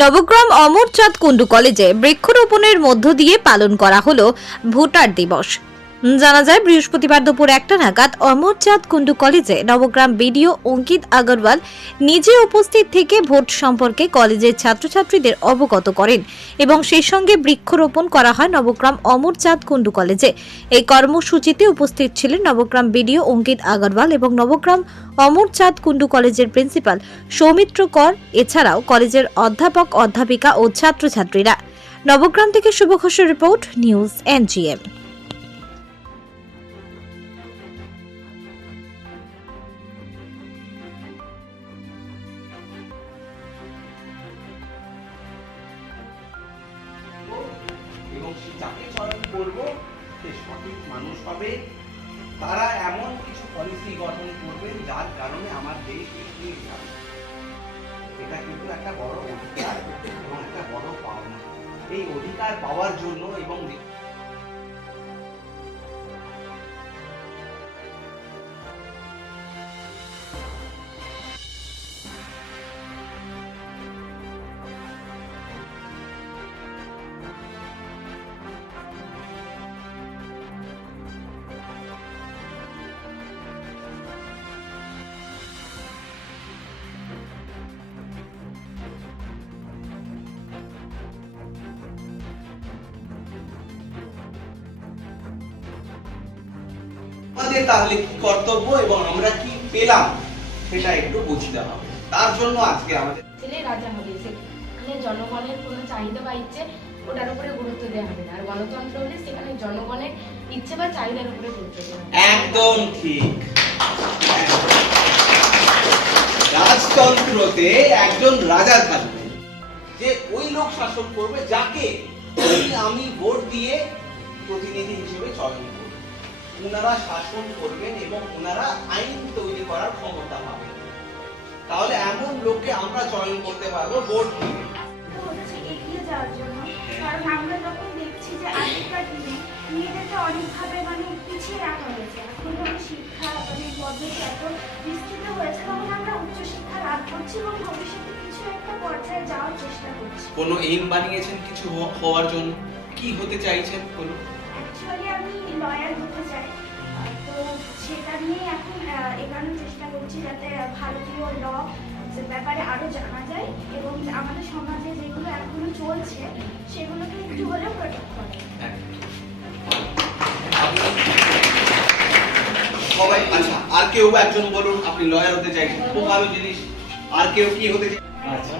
নবগ্রাম অমরচাঁদ কুণ্ডু কলেজে বৃক্ষরোপণের মধ্য দিয়ে পালন করা হলো ভোটার দিবস। জানা যায়, বৃহস্পতিবার দুপুর একটা নাগাদ অমরচাঁদ কুণ্ডু কলেজে নবগ্রাম বিডিও অঙ্কিত আগরওয়াল নিজে উপস্থিত থেকে ভোট সম্পর্কে কলেজের ছাত্রছাত্রীদের অবগত করেন এবং সেই সঙ্গে বৃক্ষরোপণ করা হয় নবগ্রাম অমরচাঁদ কুণ্ডু কলেজে। এই কর্মসূচিতে উপস্থিত ছিলেন নবগ্রাম বিডিও অঙ্কিত আগরওয়াল এবং নবগ্রাম অমরচাঁদ কুণ্ডু কলেজের প্রিন্সিপাল সৌমিত্র কর, এছাড়াও কলেজের অধ্যাপক, অধ্যাপিকা ও ছাত্রছাত্রীরা। নবগ্রাম থেকে শুভ ঘোষের রিপোর্ট, নিউজ এনজিএম। এবং যাকে চয়ন করব, সে সঠিক মানুষ হবে। তারা এমন কিছু পলিসি গঠন করবেন যার কারণে আমার দেশ এগিয়ে যাবে এটা কিন্তু একটা বড় অধিকার এবং একটা বড় পাওনা। এই অধিকার পাওয়ার জন্য এবং আমাদের তাহলে কি কর্তব্য এবং আমরা কি পেলাম সেটা একটু বুঝতে হবে। তার জন্য আজকে আমাদের ছেলে রাজা হবে সেখানে জনগণের কোনো চাহিদা বা ইচ্ছে ওটার উপরে গুরুত্ব দেওয়া হবে না। আর গণতন্ত্র হলে সেখানে জনগণের ইচ্ছে বা চাহিদার উপরে গুরুত্ব দেওয়া একদম ঠিক। রাজতন্ত্রতে একজন রাজা থাকবে যে ওই লোক শাসন করবে যাকে আমি ভোট দিয়ে প্রতিনিধি হিসেবে চয়ন করব। ওনারা শাসন করবেন এবং ওনারা আইন তৈরি করার ক্ষমতা পাবেন। তাহলে এমন লোককে আমরা চয়ন করতে পারব ভোট দিয়ে এগিয়ে যাওয়ার জন্য কারণ আমরা যখন দেখছি যে আগেকার দিনে মেয়েদেরকে অনেকভাবে মানে পিছিয়ে রাখা হয়েছে এখন যখন শিক্ষা মানে পদ্ধতি এত বিস্তৃত হয়েছে তখন আমরা উচ্চশিক্ষা লাভ করছি এবং ভবিষ্যতে কিছু একটা পর্যায়ে যাওয়ার চেষ্টা করছি। কোনো এইম বানিয়েছেন কিছু হওয়ার জন্য? কি হতে চাইছেন বলুন অ্যাকচুয়ালি আমি লয়ার হতে সেটা নিয়ে এখন এগোনোর চেষ্টা করছি যাতে ভারতীয় ল ব্যাপারে আরও জানা যায় এবং আমাদের সমাজে যেগুলো এখনও চলছে সেগুলোকে একটু হলেও প্রোটেক্ট করে। সবাই আচ্ছা আর কেউ একজন বলুন আপনি লয়ার হতে চাইছেন খুব ভালো জিনিস। আর কেউ কি হতে চাই আচ্ছা।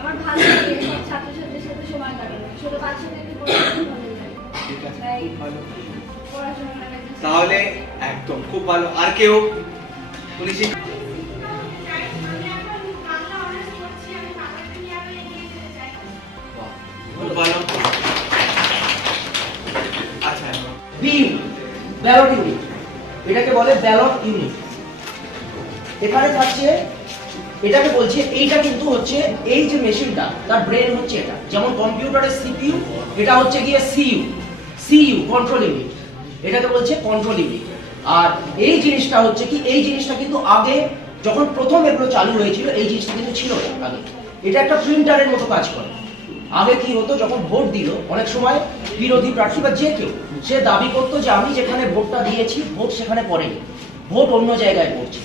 আমার ভালো লাগে ছাত্রছাত্রীর সাথে সময় কাটানো। ছোট বাচ্চাদেরকে পড়াতে ভালো লাগে ঠিক আছে ভালো। পড়াশোনা একটা- তাহলে একদম খুব ভালো। আর কেউ? আচ্ছা। এটাকে বলে এখানে থাকছে, এটাকে বলছে, এইটা কিন্তু হচ্ছে এই যে মেশিনটা, তার ব্রেন হচ্ছে এটা। যেমন কম্পিউটারের সিপিইউ, এটা হচ্ছে গিয়ে সিইউ। সিইউ কন্ট্রোল ইউনিট এটাকে বলছে কন্ট্রোল আর এই জিনিসটা হচ্ছে কি, এই জিনিসটা কিন্তু আগে যখন প্রথম এগুলো চালু হয়েছিল, এই জিনিসটা কিন্তু ছিল না আগে। এটা একটা প্রিন্টারের মতো কাজ করে। আগে কি হতো, যখন ভোট দিল, অনেক সময় বিরোধী প্রার্থী বা যে কেউ, সে দাবি করতো যে আমি যেখানে ভোটটা দিয়েছি, ভোট সেখানে পড়েনি। ভোট অন্য জায়গায় পড়ছে।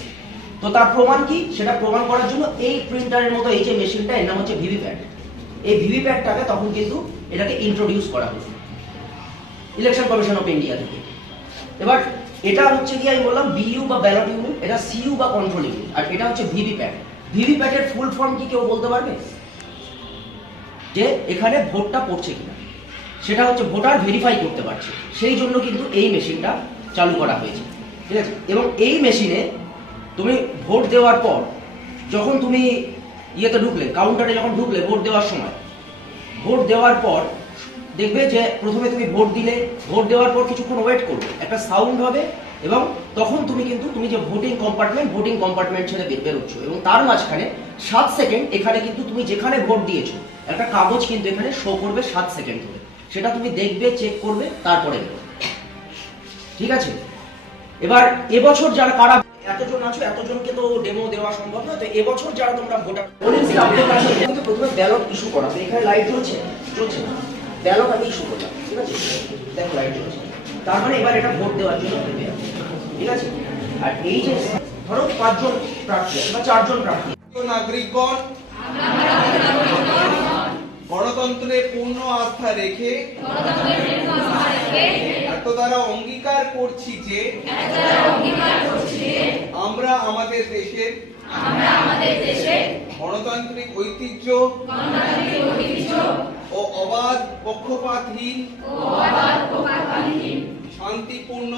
তো তার প্রমাণ কি? সেটা প্রমাণ করার জন্য এই প্রিন্টারের মতো এই যে মেশিনটা এর নাম হচ্ছে ভিভিপ্যাট। এই ভিভিপ্যাটটাকে তখন কিন্তু এটাকে ইন্ট্রোডিউস করা হলো। ইলেকশন কমিশন অফ ইন্ডিয়া থেকে। এবার এটা হচ্ছে কি আমি বললাম বিইউ বা ব্যালট ইউনিট এটা সিইউ বা কন্ট্রোল ইউনিট আর এটা হচ্ছে ভিভিপ্যাট ভিভিপ্যাটের ফুল ফর্ম কি কেউ বলতে পারবে? যে এখানে ভোটটা পড়ছে কিনা। সেটা হচ্ছে ভোটার ভেরিফাই করতে পারছে। সেই জন্য কিন্তু এই মেশিনটা চালু করা হয়েছে। ঠিক আছে? এবং এই মেশিনে তুমি ভোট দেওয়ার পর, যখন তুমি ইয়েতে ঢুকলে কাউন্টারে যখন ঢুকলে ভোট দেওয়ার সময়, ভোট দেওয়ার পর দেখবে যে প্রথমে তুমি ভোট দিলে, ভোট দেওয়ার পর কিছুক্ষণ ওয়েট করবে। একটা সাউন্ড হবে এবং তখন তুমি কিন্তু, তুমি যে ভোটিং কম্পার্টমেন্ট ভোটিং কম্পার্টমেন্ট ছেড়ে বের বেরোচ্ছ এবং তার মাঝখানে সাত সেকেন্ড এখানে কিন্তু তুমি যেখানে ভোট দিয়েছ, একটা কাগজ কিন্তু এখানে শো করবে সাত সেকেন্ড ধরে। সেটা তুমি দেখবে চেক করবে, তারপরে বেরোবে। ঠিক আছে? এবার এবছর যারা কারা, এতজন আছো, এতজনকে তো ডেমো দেওয়া সম্ভব না, তো এবছর যারা তোমরা ভোটার প্রথমে ব্যালট ইস্যু করা এখানে লাইট জ্বলছে চলছে না। করলাম ঠিক আছে? দেখো লাইট এবার এটা ভোট দেওয়ার জন্য। ঠিক আছে? আর এই যে ধরো পাঁচজন প্রার্থী বা চারজন প্রার্থী নাগরিকগণ গণতন্ত্রে পূর্ণ আস্থা রেখে এত দ্বারা অঙ্গীকার করছি যে আমরা আমাদের দেশের গণতান্ত্রিক ঐতিহ্য ও অবাধ পক্ষপাতহীন। শান্তিপূর্ণ।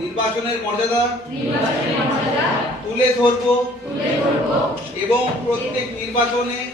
নির্বাচনের মর্যাদা। তুলে ধরব। এবং প্রত্যেক নির্বাচনে